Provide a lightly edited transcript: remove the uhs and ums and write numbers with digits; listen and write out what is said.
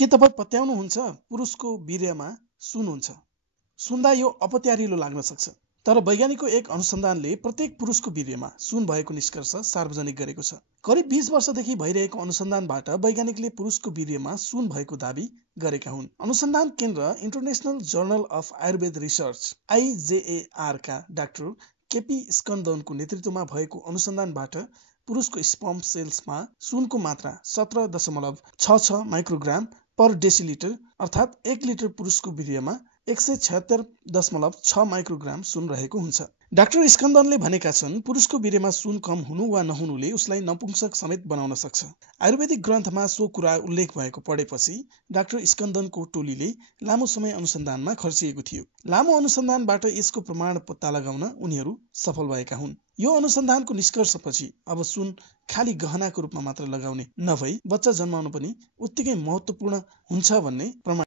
के तपाईँ पत्याउनुहुन्छ पुरुषको वीर्यमा सुन हुन्छ? सुन्दा यो अपत्यारिलो लाग्न सक्छ, तर वैज्ञानिकको एक अनुसन्धानले प्रत्येक पुरुषको वीर्यमा सुन भएको निष्कर्ष सार्वजनिक गरेको छ। करिब 20 वर्षदेखि भइरहेको अनुसन्धानबाट वैज्ञानिकले पुरुषको वीर्यमा सुन भएको दावी गरेका हुन्। अनुसन्धान केन्द्र international journal of Ayurveda research IJAR का डाक्टर केपी स्कन्दनको नेतृत्वमा भएको अनुसन्धानबाट पुरुषको स्पर्म सेल्समा सुनको मात्रा 17.66 माइक्रोग्राम पर डेसिलिटर अर्थात् 1 लिटर पुरुषको वीर्यमा 176.6 माइक्रोग्राम सुन रहेको हुन्छ। डाक्टर स्कन्दनले भनेका छन्, पुरुषको वीर्यमा सुन कम हुनु वा नहुनुले उसलाई नपुंसक समेत बनाउन सक्छ। आयुर्वेदिक ग्रन्थमा सो कुरा उल्लेख भएको पढेपछि डाक्टर स्कन्दनको टोलीले लामो समय अनुसन्धानमा खर्चिएको थियो। लामो अनुसन्धानबाट यसको प्रमाण पत्ता लगाउन उनीहरू सफल भएका हुन्। यो अनुसन्धानको निष्कर्षपछि अब सुन खाली गहनाको रूपमा मात्र लगाउने नभई बच्चा जन्माउन पनि उत्तिकै महत्त्वपूर्ण हुन्छ भन्ने प्रमाण